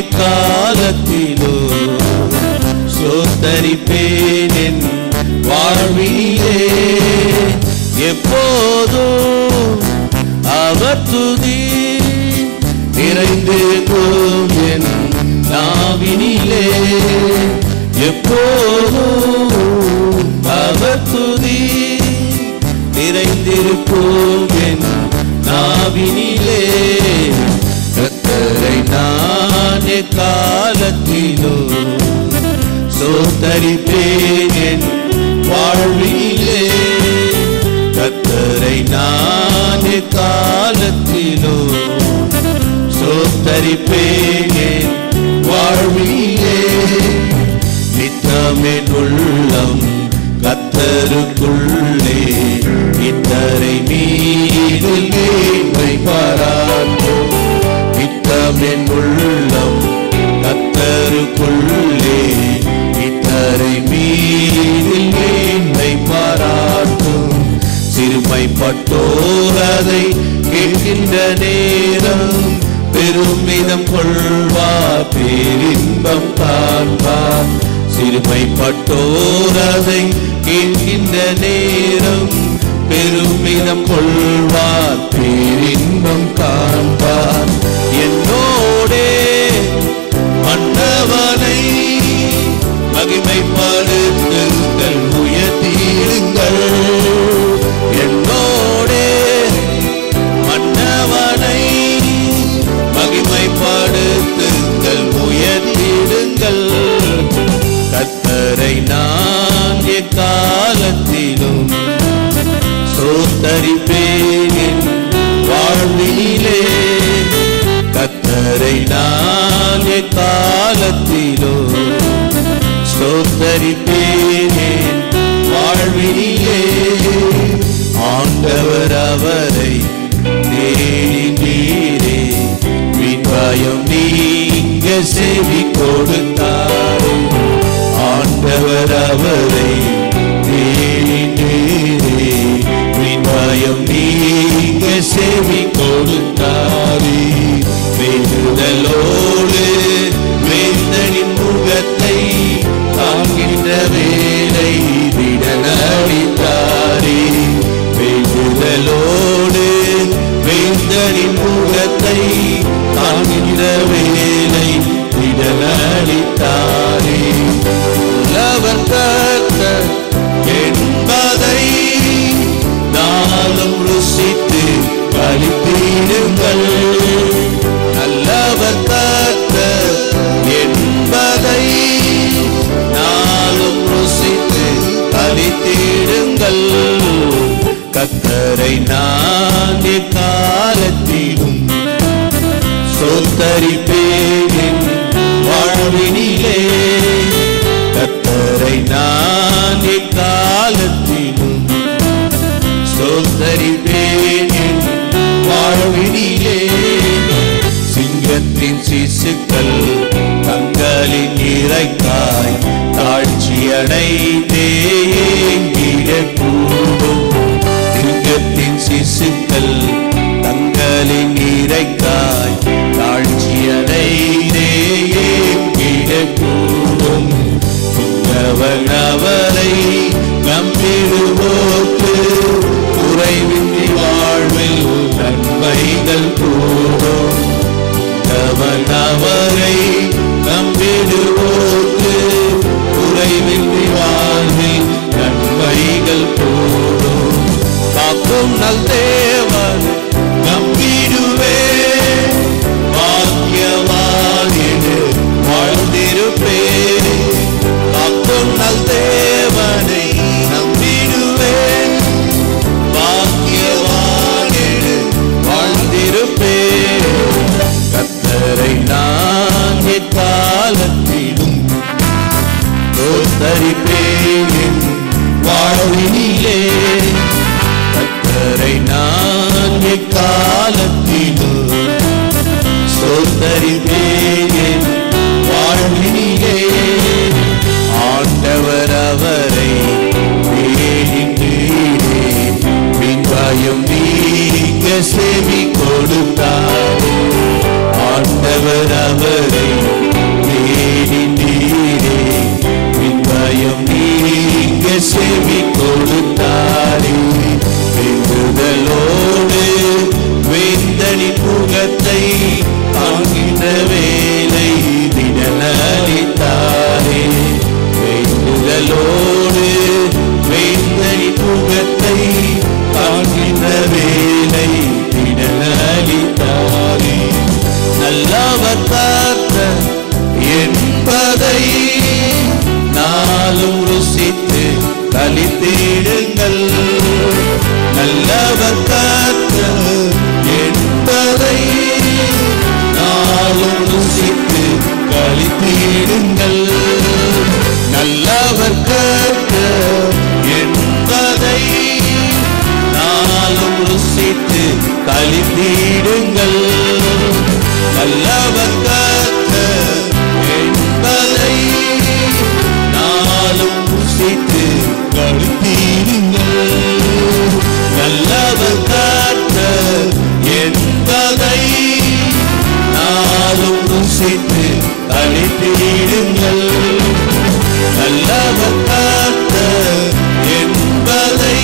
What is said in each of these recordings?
எக்காலத்திலோ ஸ்தோத்தரிப்பேன் என் வாழ்விலே. எப்போதும் அவர் துதி நிறைந்திருக்கும் என் நாவினிலே. எப்போதும் அவர் துதி நிறைந்திருக்கும் என் நாவினிலே. கர்த்தரை நான் எக்காலத்திலோ ஸ்தோத்தரிப்பேன் என் வாழ்விலே. கர்த்தரை நான் எக்காலத்திலோ ஸ்தோத்தரிப்பேன் என் வாழ்விலே. நித்தமென் உள்ளம் கர்த்தருக்குள்ளே இத்தரை மீது மேன்மை பாராட்டும். நித்தமென் உள்ளம் கர்த்தருக்குள்ளே இத்தரை மீது மேன்மை பாராட்டும். சிறுமைப்பட்டோர் அதை கேட்கின்ற நேரம் பெருமிதம் கொள்வார், பேரின்பம் காண்பார். சிறுமைப்பட்டோர் அதை கேட்கின்ற நேரம் பெருமிதம் கொள்வார், பேரின்பம் காண்பார். என்னோடே மன்னவனை மகிமைப்படுத்துங்கள், உயர்த்திடுங்கள். என்னோடே மன்னவனை மகிமைப்படுத்துங்கள், உயர்த்திடுங்கள். கர்த்தரை நான் எக்காலத்திலும் ஸ்தோத்தரிப்பேன் என் வாழ்விலே. கர்த்தரை நான் எக்காலத்திலும் ஸ்தோத்தரிப்பேன் என் வாழ்விலே. ஆண்டவர் அவரை தேடினீரே, விண்பயம் நீங்க செவி கொடுத்தாரே. ஆண்டவர் அவரை தேடினீரே, விண்பயம் நீங்க செவி கொடுத்தாரே. வேண்டுதலோடு வேந்தனின் முகத்தை காண்கின்ற வேலை விடனடித்தாரே. வேண்டுதலோடு வேந்தனின் முகத்தை காண்கின்ற வேலை விடனடித்தாரே. நல்லவர் கர்த்தர் என்பதை நாளும் ருசித்து களித்திடுங்கள். நல்லவர் கர்த்தர் என்பதை நாளும் ருசித்து களித்திடுங்கள். கர்த்தரை நான் எக்காலத்திலும் ஸ்தோத்தரிப்பேன் என் வாழ்வினிலே. கர்த்தரை நான் எக்காலத்திலும் ஸ்தோத்தரிப்பேன் என் வாழ்வினிலே. சிங்கத்தின் சிசுக்கள் தங்களின் இறைக்காய் தாழ்ச்சியடைந்தே ஏங்கிடக்கூடும். சிங்கத்தின் சிசுக்கள் தங்களின் இறைக்காய் தாழ்ச்சியடைந்தே ஏங்கிடக்கூடும். அவரை நம்பிடுவோர்க்கு குறைவின்றி வாழ்வில் நன்மைகள் கூடும். அவரை நம்பிடுவோர்க்கு குறைவின்றி வாழ்வில் நன்மைகள் கூடும். காக்கும் நல் தேவன் நம்பிடுவே, பாக்கியவான் என்று வாழ்ந்திருப்பேன். காக்கும் நல் தேவனை நம்பிடுவேன், பாக்கியவான் என்று வாழ்ந்திருப்பேன். கர்த்தரை நான் எக்காலத்திலும் ஸ்தோத்தரிப்பேன் என் வாழ்வினிலே. கர்த்தரை நான் எக்காலத்திலும் ஸ்தோத்தரிப்பேன் என் வாழ்வினிலே. ஆண்டவர் அவரை தேடினீரே, விண்பயம் நீங்க செவி கொடுத்தாரே. ஆண்டவர் அவரை களித்திடுங்கள். நல்லவர் கர்த்தர் என்பதை நாளும் ருசித்து களித்திடுங்கள். நல்லவர் கர்த்தர் என்பதை நாளும் ருசித்து களித்திடுங்கள். நல்லவர் கர்த்தர் என்பதை நாளும் ருசித்து களித்திடுங்கள். நல்லவர் கர்த்தர் என்பதை நாளும் ருசித்து களித்திடுங்கள். நல்லவர் கர்த்தர் என்பதை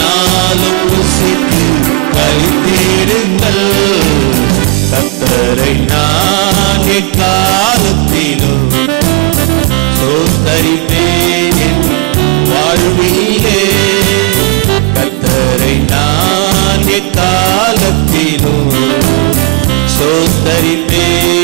நாளும் ருசித்து களித்திடுங்கள். கர்த்தரை நான் எக்காலத்திலும் ஸ்தோத்தரிப்பேன் என் வாழ்விலே. கர்த்தரை நான் எக்காலத்திலும் ஸ்தோத்தரிப்பேன்